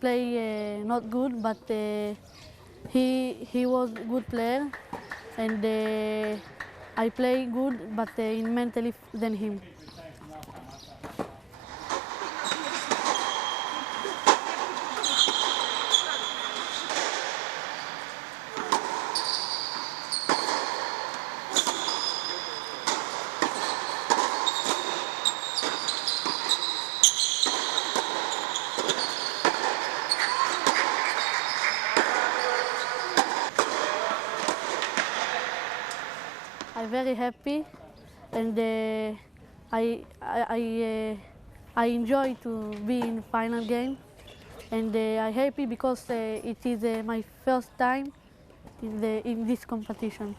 play not good, but he was good player, and I play good, but in mentally than him. I'm very happy, and I enjoy to be in final game, and I'm happy because it is my first time in this competition.